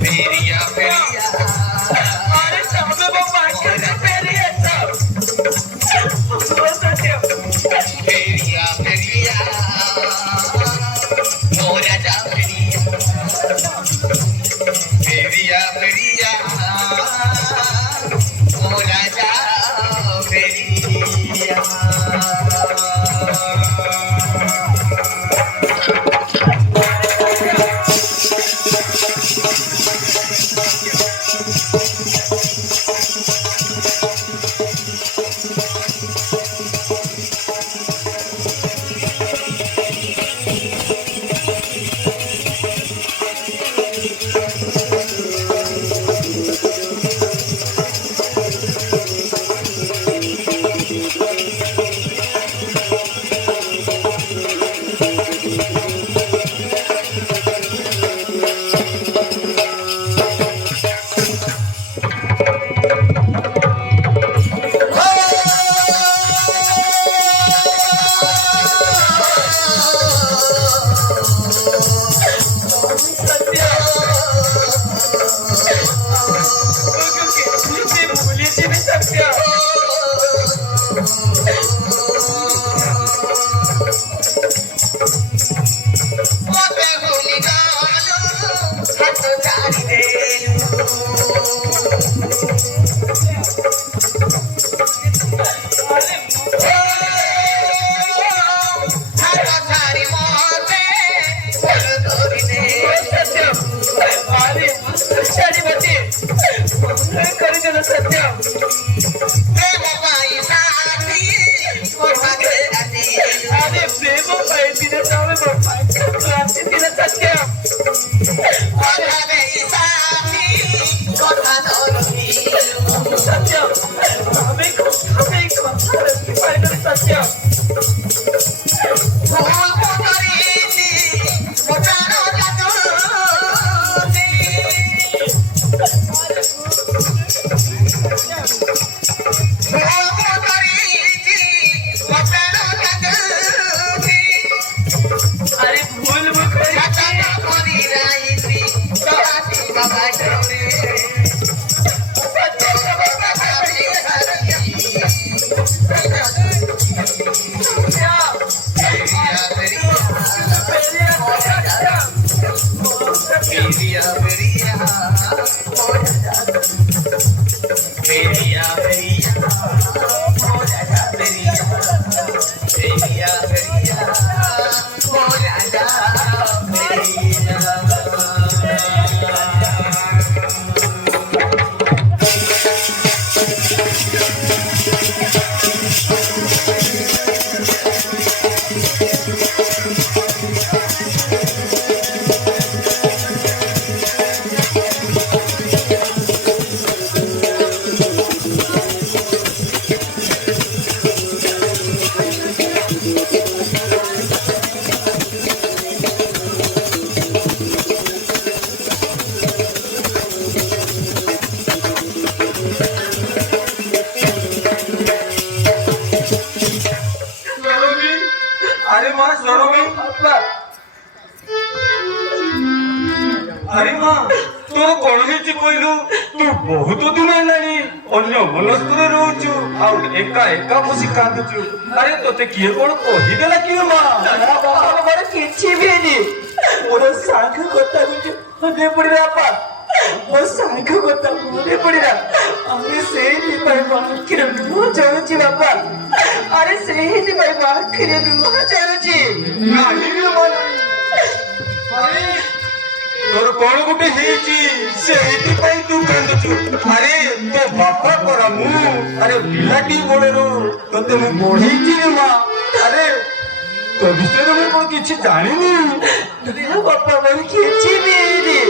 फेरिया फेरिया अरे चावे बाबा कैसे फेरिया सब फेरिया फेरिया मोरा जा फेरिया फेरिया फेरिया मोरा जा फेरिया अरे माँ तोर कौन है कहलु तू बहुत दिन है अन्य मनस्कर रोचु एका एका बसी कांदुचु अरे तोते किए कौन कहीदेला कि माँ बाबा मोर किछि भी नहीं मोर सांख कथा गुजु मने पड़िरा बापा मोर सांख कथा मने पड़िरा अरे सेही भाई बाखिर नु जाउची बापा अरे सेही भाई बाखिर नु जाउची नाही रे मन अरे तोर कौन गुटे हेची सेही पाई तू कांदुचु अरे तो बापा परा मु अरे पिलाटी बोलेरो तते मु बोढीची रे माँ अरे तो विषय में कोन किछि जानिनी रे बापा मन किछि भी रे